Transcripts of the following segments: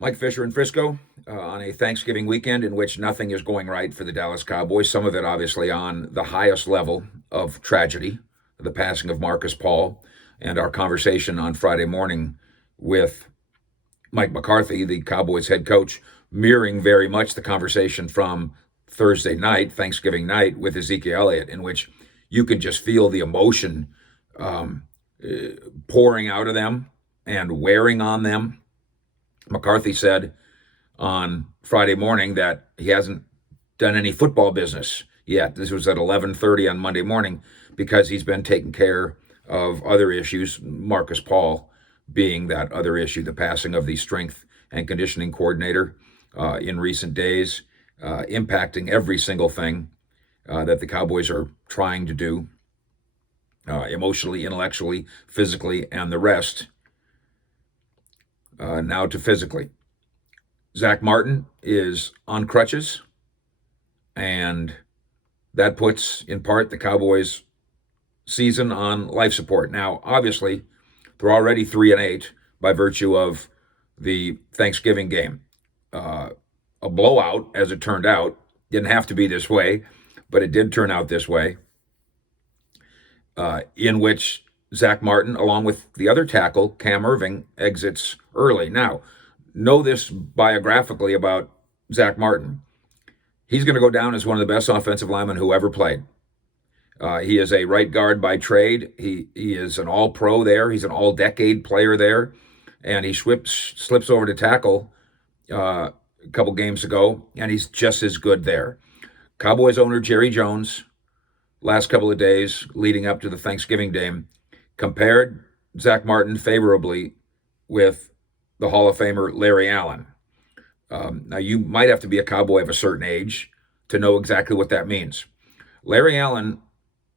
Mike Fisher in Frisco on a Thanksgiving weekend in which nothing is going right for the Dallas Cowboys. Some of it obviously on the highest level of tragedy, the passing of Marcus Paul, and our conversation on Friday morning with Mike McCarthy, the Cowboys head coach, mirroring very much the conversation from Thursday night, Thanksgiving night, with Ezekiel Elliott, in which you can just feel the emotion um, pouring out of them and wearing on them. McCarthy said on Friday morning that he hasn't done any football business yet. This was at 11:30 on Monday morning because he's been taking care of other issues, Marcus Paul being that other issue, the passing of the strength and conditioning coordinator in recent days, impacting every single thing that the Cowboys are trying to do emotionally, intellectually, physically, and the rest. Now to physically. Zack Martin is on crutches, and that puts, in part, the Cowboys' season on life support. Now, obviously, they're already 3-8 by virtue of the Thanksgiving game. A blowout, as it turned out. Didn't have to be this way, but it did turn out this way, in which Zack Martin, along with the other tackle, Cam Irving, exits early. Now, know this biographically about Zack Martin. He's going to go down as one of the best offensive linemen who ever played. He is a right guard by trade. He is an all-pro there. He's an all-decade player there. And he slips over to tackle a couple games ago, and he's just as good there. Cowboys owner Jerry Jones, last couple of days leading up to the Thanksgiving game, compared Zack Martin favorably with the Hall of Famer Larry Allen. Now, you might have to be a Cowboy of a certain age to know exactly what that means. Larry Allen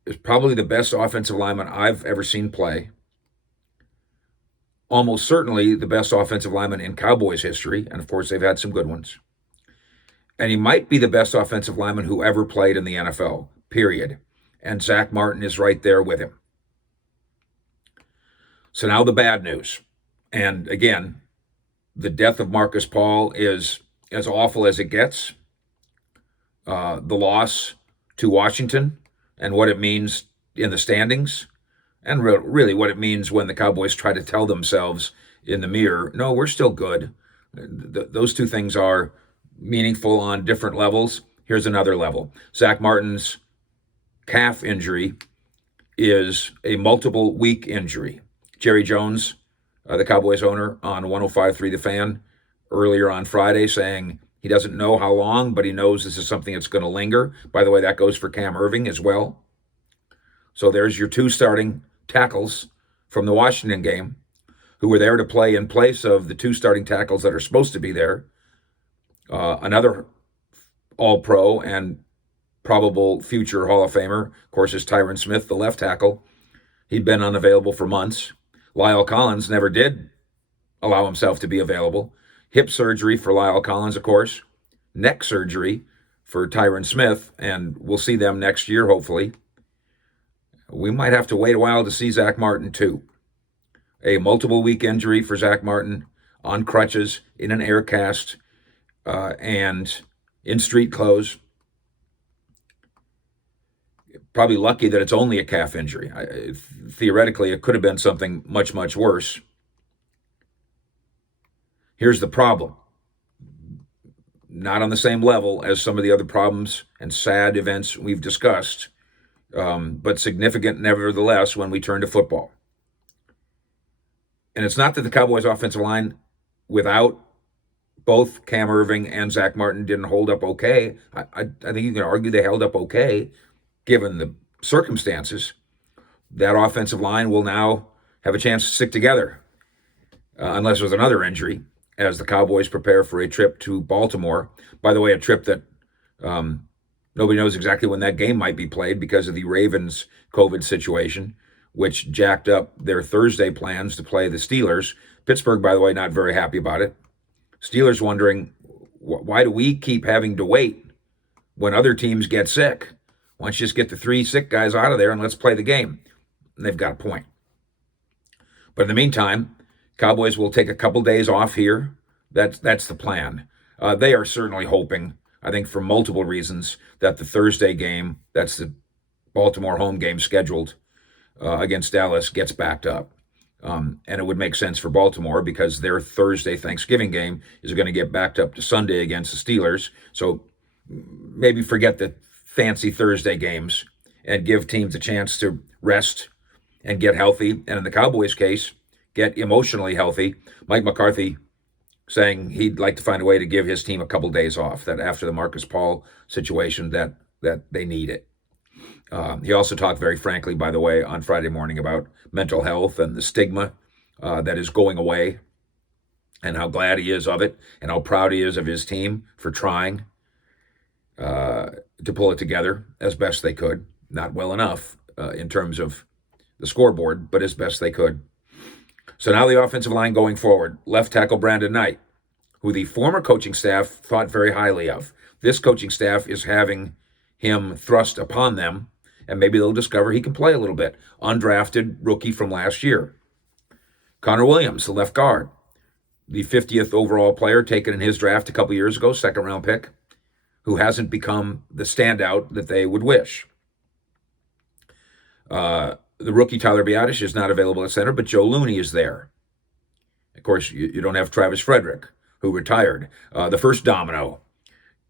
is probably the best offensive lineman I've ever seen play. Almost certainly the best offensive lineman in Cowboys history, and of course they've had some good ones. And he might be the best offensive lineman who ever played in the NFL, period. And Zack Martin is right there with him. So now the bad news. And again, the death of Marcus Paul is as awful as it gets. The loss to Washington and what it means in the standings, and really what it means when the Cowboys try to tell themselves in the mirror, no, we're still good. Those two things are meaningful on different levels. Here's another level. Zack Martin's calf injury is a multiple week injury. Jerry Jones, the Cowboys owner, on 105.3 The Fan earlier on Friday, saying he doesn't know how long, but he knows this is something that's going to linger. By the way, that goes for Cam Irving as well. So there's your two starting tackles from the Washington game, who were there to play in place of the two starting tackles that are supposed to be there. Another All-Pro and probable future Hall of Famer, of course, is Tyron Smith, the left tackle. He'd been unavailable for months. Lyle Collins never did allow himself to be available. Hip surgery for Lyle Collins, of course. Neck surgery for Tyron Smith, and we'll see them next year, hopefully. We might have to wait a while to see Zack Martin, too. A multiple week injury for Zack Martin on crutches, in an air cast, and in street clothes. Probably lucky that it's only a calf injury. Theoretically, it could have been something much, much worse. Here's the problem. Not on the same level as some of the other problems and sad events we've discussed, but significant nevertheless when we turn to football. And it's not that the Cowboys' offensive line, without both Cam Irving and Zack Martin, didn't hold up okay. I think you can argue they held up okay, given the circumstances. That offensive line will now have a chance to stick together, unless there's another injury, as the Cowboys prepare for a trip to Baltimore. By the way, a trip that nobody knows exactly when that game might be played because of the Ravens COVID situation, which jacked up their Thursday plans to play the Steelers. Pittsburgh, by the way, not very happy about it. Steelers wondering, why do we keep having to wait when other teams get sick? Why don't you just get the 3 sick guys out of there and let's play the game? And they've got a point. But in the meantime, Cowboys will take a couple days off here That's the plan. They are certainly hoping, I think, for multiple reasons, that the Thursday game, that's the Baltimore home game scheduled against Dallas, gets backed up. And it would make sense for Baltimore because their Thursday Thanksgiving game is going to get backed up to Sunday against the Steelers. So maybe forget the fancy Thursday games and give teams a chance to rest and get healthy. And in the Cowboys' case, get emotionally healthy. Mike McCarthy saying he'd like to find a way to give his team a couple days off, that after the Marcus Paul situation, that they need it. He also talked very frankly, by the way, on Friday morning about mental health and the stigma that is going away, and how glad he is of it, and how proud he is of his team for trying to pull it together as best they could. Not well enough in terms of the scoreboard, but as best they could. So now the offensive line going forward. Left tackle Brandon Knight, who the former coaching staff thought very highly of. This coaching staff is having him thrust upon them, and maybe they'll discover he can play a little bit. Undrafted rookie from last year. Connor Williams, the left guard, the 50th overall player taken in his draft a couple years ago, second round pick, who hasn't become the standout that they would wish. The rookie Tyler Biadasz is not available at center, but Joe Looney is there. Of course, you don't have Travis Frederick, who retired. The first domino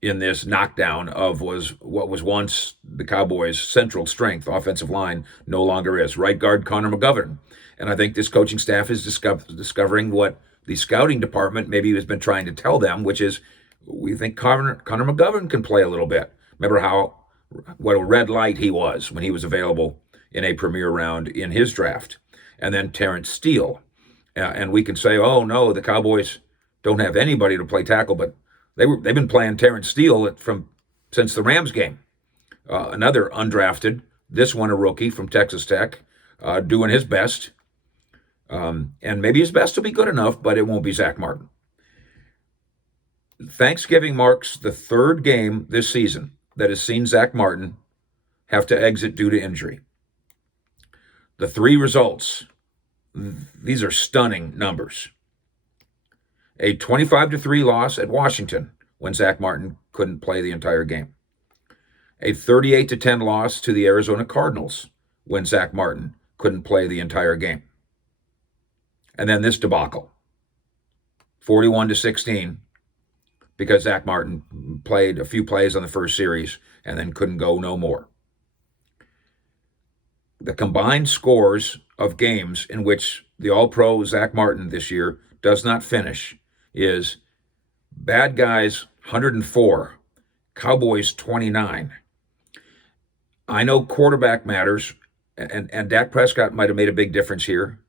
in this knockdown of what was once the Cowboys' central strength, offensive line, no longer is. Right guard Connor McGovern. And I think this coaching staff is discovering what the scouting department maybe has been trying to tell them, which is we think Connor McGovern can play a little bit. Remember what a red light he was when he was available in a premier round in his draft. And then Terrence Steele. And we can say, oh, no, the Cowboys don't have anybody to play tackle, but they've been playing Terrence Steele since the Rams game. Another undrafted, this one a rookie from Texas Tech, doing his best. And maybe his best will be good enough, but it won't be Zack Martin. Thanksgiving marks the third game this season that has seen Zack Martin have to exit due to injury. The three results, these are stunning numbers. A 25-3 loss at Washington when Zack Martin couldn't play the entire game. A 38-10 loss to the Arizona Cardinals when Zack Martin couldn't play the entire game. And then this debacle, 41-16, because Zack Martin played a few plays on the first series and then couldn't go no more. The combined scores of games in which the All-Pro Zack Martin this year does not finish is Bad Guys 104, Cowboys 29. I know quarterback matters, and Dak Prescott might have made a big difference here.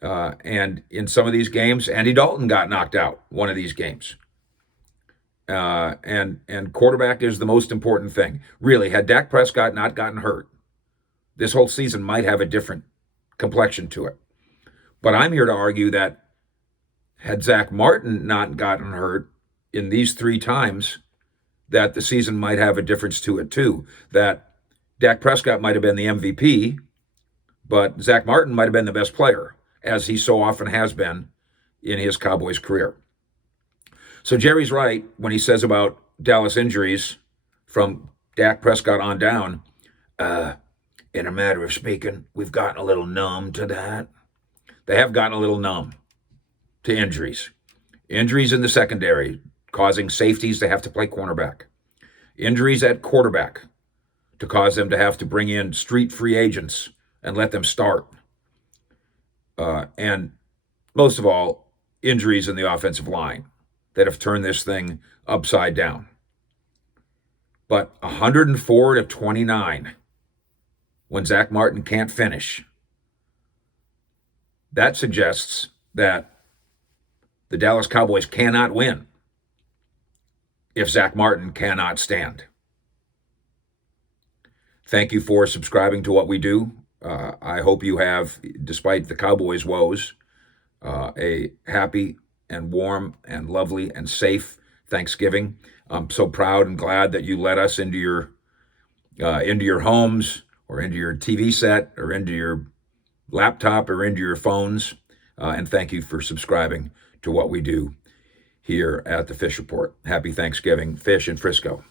And in some of these games, Andy Dalton got knocked out one of these games. And quarterback is the most important thing. Really, had Dak Prescott not gotten hurt, this whole season might have a different complexion to it. But I'm here to argue that had Zack Martin not gotten hurt in these three times, that the season might have a difference to it too. That Dak Prescott might have been the MVP, but Zack Martin might have been the best player, as he so often has been in his Cowboys career. So Jerry's right when he says about Dallas injuries from Dak Prescott on down, in a matter of speaking, we've gotten a little numb to that. They have gotten a little numb to injuries. Injuries in the secondary, causing safeties to have to play cornerback. Injuries at quarterback to cause them to have to bring in street free agents and let them start. And most of all, injuries in the offensive line that have turned this thing upside down. But 104-29 when Zack Martin can't finish, that suggests that the Dallas Cowboys cannot win if Zack Martin cannot stand. Thank you for subscribing to what we do. I hope you have, despite the Cowboys' woes, a happy and warm and lovely and safe Thanksgiving. I'm so proud and glad that you let us into your homes or into your TV set or into your laptop or into your phones. And thank you for subscribing to what we do. here at the Fish Report. Happy Thanksgiving, Fish in Frisco.